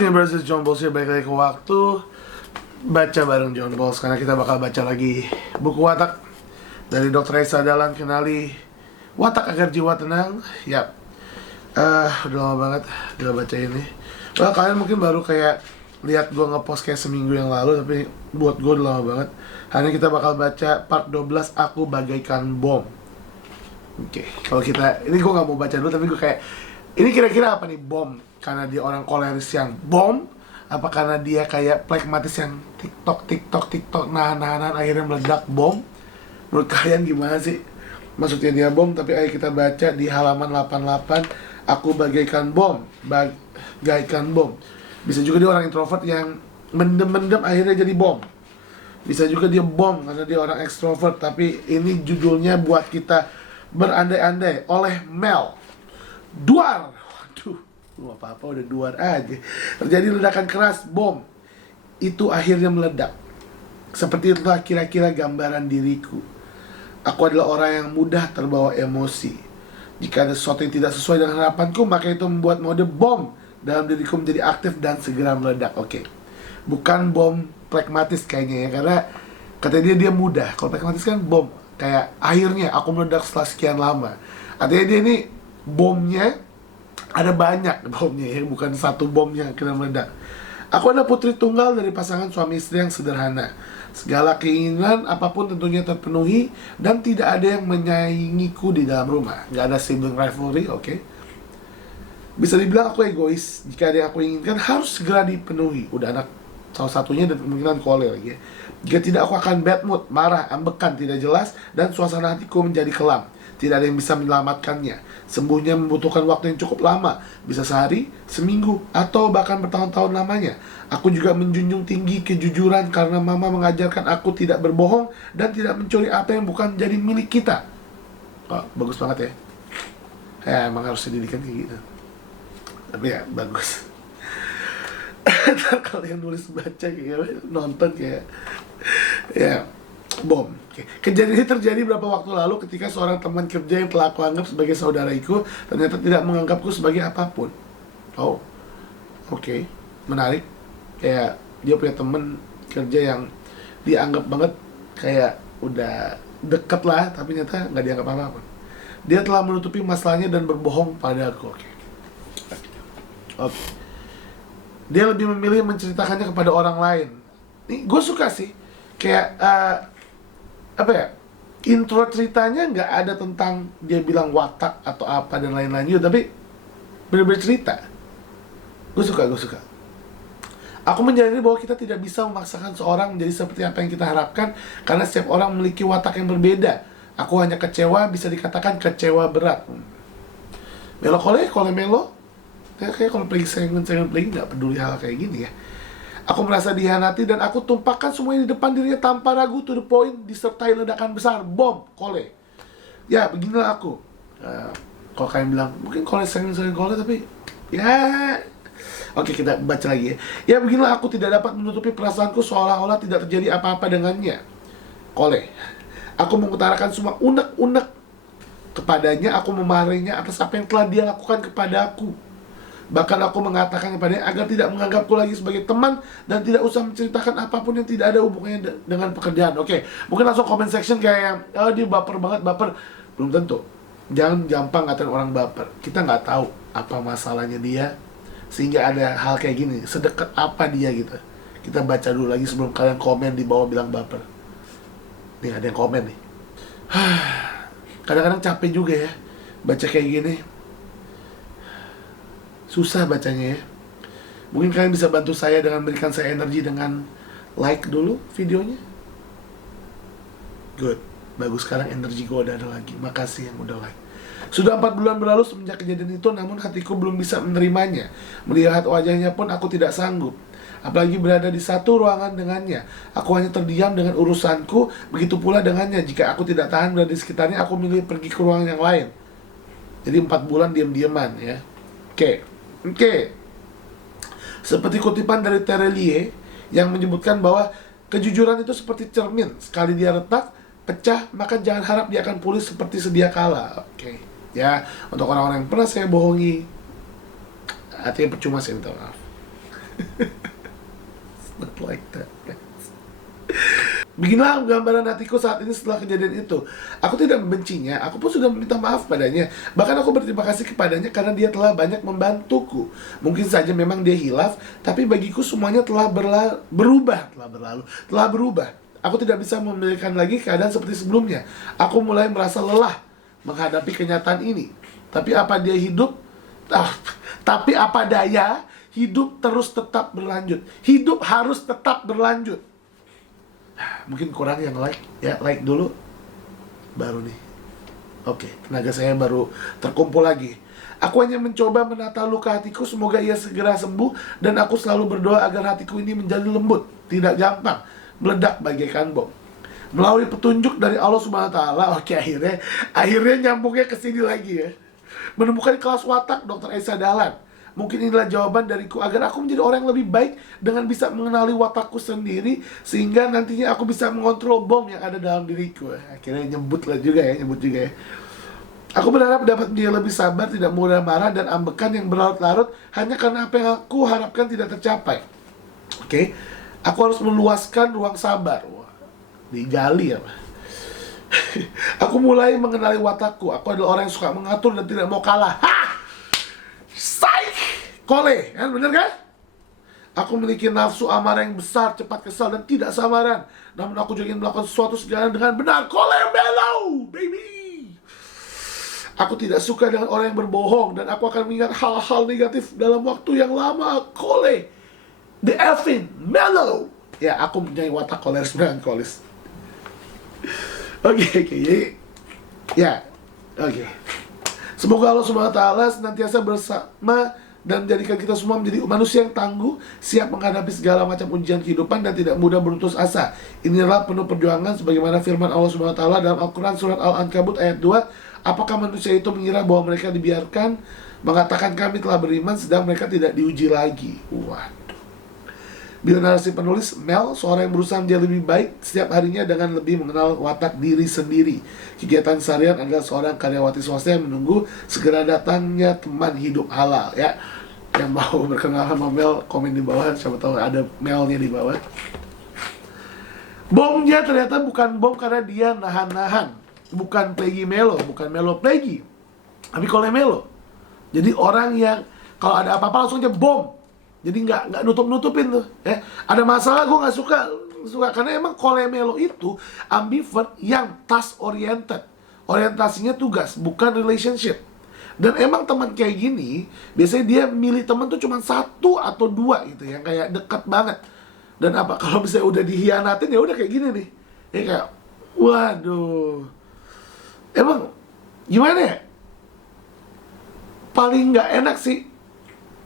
What's again, brothers? John Balls here, balik lagi ke waktu baca bareng John Balls. Karena kita bakal baca lagi buku Watak dari Dr. Raisa Dahlan. Kenali Watak Agar Jiwa Tenang. Yap, udah lama banget gak baca ini. Well, kalian mungkin baru kayak lihat gue ngepost kayak seminggu yang lalu, tapi buat gue udah lama banget. Hari ini kita bakal baca part 12, Aku Bagaikan Bom. Oke, kalau kita, ini gue gak mau baca dulu, tapi gue kayak, ini kira-kira apa nih bom? Karena dia orang koleris yang bom? Apa karena dia kayak pragmatis yang tiktok nahan akhirnya meledak bom? Menurut kalian gimana sih? Maksudnya dia bom, tapi ayo kita baca di halaman 88. Aku bagaikan bom, bagaikan bom. Bisa juga dia orang introvert yang mendem-mendem akhirnya jadi bom. Bisa juga dia bom karena dia orang ekstrovert. Tapi ini judulnya buat kita berandai-andai oleh Mel. Duar, waduh, apa-apa udah duar aja. Terjadi ledakan keras, bom. Itu akhirnya meledak. Seperti itulah kira-kira gambaran diriku. Aku adalah orang yang mudah terbawa emosi. Jika ada sesuatu yang tidak sesuai dengan harapanku, maka itu membuat mode bom dalam diriku menjadi aktif dan segera meledak. Oke, bukan bom pragmatis kayaknya ya, karena katanya dia mudah. Kalau pragmatis kan bom, kayak akhirnya aku meledak setelah sekian lama. Artinya dia ini bomnya ada banyak bomnya ya, bukan satu bom yang kena meledak. Aku adalah putri tunggal dari pasangan suami istri yang sederhana. Segala keinginan apapun tentunya terpenuhi dan tidak ada yang menyaingiku di dalam rumah. Gak ada sibling rivalry, oke. Bisa dibilang aku egois. Jika ada yang aku inginkan harus segera dipenuhi. Udah anak salah satunya dan kemungkinan kole lagi ya. Jika tidak aku akan bad mood, marah, ambekan, tidak jelas, dan suasana hatiku menjadi kelam. Tidak ada yang bisa menyelamatkannya. Sembuhnya membutuhkan waktu yang cukup lama. Bisa sehari, seminggu, atau bahkan bertahun-tahun lamanya. Aku juga menjunjung tinggi kejujuran karena mama mengajarkan aku tidak berbohong dan tidak mencuri apa yang bukan jadi milik kita. Oh, bagus banget ya. Ya emang harus dididikan kayak gitu. Tapi ya bagus. Ntar kalau yang nulis baca kayak nonton kayak ya bom. Oke. Kejadian ini terjadi beberapa waktu lalu ketika seorang teman kerja yang telah aku anggap sebagai saudaraku ternyata tidak menganggapku sebagai apapun. Oh, oke. Menarik. Kayak dia punya teman kerja yang dianggap banget kayak udah deket lah, tapi ternyata nggak dianggap apapun. Dia telah menutupi masalahnya dan berbohong padaku. Oke. Dia lebih memilih menceritakannya kepada orang lain. Nih, gue suka sih. Kayak apa ya, intro ceritanya nggak ada tentang dia bilang watak atau apa dan lain-lain juga, tapi bener-bener cerita. Gue suka. Aku menyadari bahwa kita tidak bisa memaksakan seorang menjadi seperti apa yang kita harapkan, karena setiap orang memiliki watak yang berbeda. Aku hanya kecewa, bisa dikatakan kecewa berat. Melo melo. Kayak kalau pergi sengen nggak peduli hal kayak gini ya. Aku merasa dihianati dan aku tumpahkan semuanya di depan dirinya tanpa ragu, to the point, disertai ledakan besar, bom, kole. Ya, beginilah aku. Kalau kalian bilang, mungkin kole sering kole, tapi ya... Oke, kita baca lagi ya. Ya, beginilah aku tidak dapat menutupi perasaanku seolah-olah tidak terjadi apa-apa dengannya. Kole. Aku mengutarakan semua unek-unek kepadanya, aku memarahinya atas apa yang telah dia lakukan kepadaku. Bahkan aku mengatakan kepadanya agar tidak menganggapku lagi sebagai teman dan tidak usah menceritakan apapun yang tidak ada hubungannya dengan pekerjaan. Oke, mungkin langsung comment section kayak, oh dia baper banget, baper. Belum tentu. Jangan gampang ngatain orang baper. Kita nggak tahu apa masalahnya dia sehingga ada hal kayak gini. Sedekat apa dia gitu. Kita baca dulu lagi sebelum kalian komen di bawah bilang baper. Nih ada yang komen nih. Kadang-kadang capek juga ya baca kayak gini. Susah bacanya ya. Mungkin kalian bisa bantu saya dengan berikan saya energi dengan like dulu videonya. Good. Bagus, sekarang energi gue udah ada lagi. Makasih yang udah like. Sudah 4 bulan berlalu semenjak kejadian itu, namun hatiku belum bisa menerimanya. Melihat wajahnya pun aku tidak sanggup. Apalagi berada di satu ruangan dengannya. Aku hanya terdiam dengan urusanku. Begitu pula dengannya. Jika aku tidak tahan berada di sekitarnya, aku milih pergi ke ruangan yang lain. Jadi 4 bulan diam-diaman ya. Oke. Seperti kutipan dari Terelie yang menyebutkan bahwa kejujuran itu seperti cermin. Sekali dia retak, pecah, maka jangan harap dia akan pulih seperti sedia kala. Oke. Ya, untuk orang-orang yang pernah saya bohongi, artinya percuma, saya minta maaf. It's not like that. Beginilah gambaran hatiku saat ini setelah kejadian itu. Aku tidak membencinya, aku pun sudah meminta maaf padanya. Bahkan aku berterima kasih kepadanya karena dia telah banyak membantuku. Mungkin saja memang dia hilaf, tapi bagiku semuanya telah berubah. Aku tidak bisa memiliki lagi keadaan seperti sebelumnya. Aku mulai merasa lelah menghadapi kenyataan ini. Tapi apa daya, hidup terus tetap berlanjut. Hidup harus tetap berlanjut. Mungkin kurang yang like, ya like dulu. Baru nih. Oke, tenaga saya baru terkumpul lagi. Aku hanya mencoba menata luka hatiku, semoga ia segera sembuh. Dan aku selalu berdoa agar hatiku ini menjadi lembut, tidak gampang meledak bagaikan bom. Melalui petunjuk dari Allah Subhanahu Wa Taala. Oke, akhirnya nyambungnya ke sini lagi ya. Menemukan kelas watak Dr. Esa Dahlan. Mungkin inilah jawaban dariku agar aku menjadi orang yang lebih baik dengan bisa mengenali watakku sendiri, sehingga nantinya aku bisa mengontrol bom yang ada dalam diriku. Akhirnya nyebut juga ya. Aku berharap dapat menjadi lebih sabar, tidak mudah marah dan ambekan yang berlarut-larut hanya karena apa yang aku harapkan tidak tercapai. Oke, aku harus meluaskan ruang sabar. Wah, digali ya. Aku mulai mengenali watakku. Aku adalah orang yang suka mengatur dan tidak mau kalah. Psych! Kole, kan bener kan? Aku memiliki nafsu amarah yang besar, cepat kesal dan tidak samaran. Namun aku juga ingin melakukan sesuatu segala dengan benar. Kole mellow, baby! Aku tidak suka dengan orang yang berbohong dan aku akan mengingat hal-hal negatif dalam waktu yang lama. Kole, the effing mellow. Ya, aku punya watak koleris melankolis. Oke, jadi ya, oke. Semoga Allah Subhanahu Wa Taala senantiasa bersama dan menjadikan kita semua menjadi manusia yang tangguh, siap menghadapi segala macam ujian kehidupan dan tidak mudah berputus asa. Inilah penuh perjuangan sebagaimana firman Allah Subhanahu Wa Taala dalam Al-Quran surat Al-Ankabut ayat 2. Apakah manusia itu mengira bahwa mereka dibiarkan mengatakan kami telah beriman sedang mereka tidak diuji lagi? Waduh. Bionarasi penulis Mel, seorang yang berusaha menjadi lebih baik setiap harinya dengan lebih mengenal watak diri sendiri. Kegiatan seharian adalah seorang karyawati swasta yang menunggu segera datangnya teman hidup halal. Ya, yang mau berkenalan sama Mel, komen di bawah. Siapa tahu ada Melnya di bawah. Bomnya ternyata bukan bom karena dia nahan-nahan. Bukan Peggy Melo, bukan Melo Peggy, tapi Kole Melo. Jadi orang yang kalau ada apa-apa langsung aja bom. Jadi nggak nutup-nutupin tuh ya. Ada masalah gue nggak suka karena emang Kole Melo itu ambivert yang task oriented. Orientasinya tugas, bukan relationship. Dan emang teman kayak gini biasanya dia milih teman tuh cuma 1 atau 2 gitu, yang kayak dekat banget. Dan apa kalau misalnya udah dihianatin ya udah kayak gini nih. Ya kayak waduh. Emang gimana ya? Paling nggak enak sih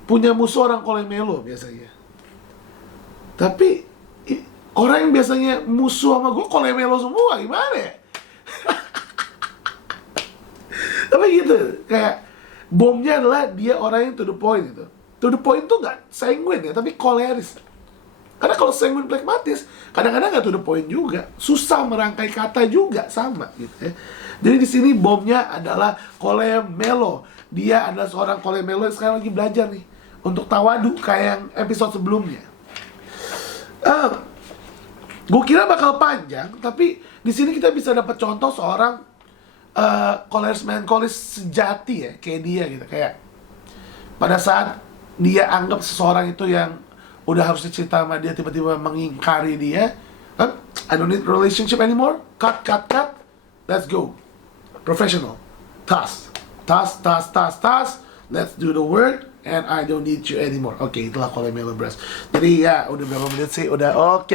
punya musuh orang Kole Melo biasanya. Tapi orang yang biasanya musuh sama gue Kole Melo semua, gimana ya? Tapi gitu, kayak bomnya adalah dia orang yang to the point gitu. To the point tuh gak sanguine ya, tapi koleris. Karena kalau sanguine pragmatis, kadang-kadang gak to the point juga. Susah merangkai kata juga, sama gitu ya. Jadi di sini bomnya adalah Kole Melo. Dia adalah seorang Kole Melo yang sekarang lagi belajar nih untuk tawadu kayak yang episode sebelumnya. Gue kira bakal panjang, tapi di sini kita bisa dapat contoh seorang koleris melankolis sejati ya, kayak dia gitu. Kayak pada saat dia anggap seseorang itu yang udah harusnya cerita sama dia tiba-tiba mengingkari dia, I don't need relationship anymore. Cut. Let's go. Professional. Task. Let's do the work. And I don't need you anymore. Oke, itulah Kole Melo Bros. Jadi ya, udah berapa menit sih? Udah oke.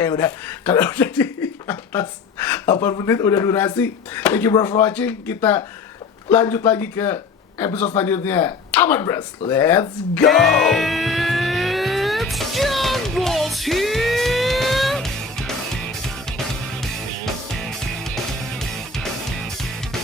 Kalau udah di atas 8 menit udah durasi. Thank you bro for watching. Kita lanjut lagi ke episode selanjutnya. Aman Bros. Let's go.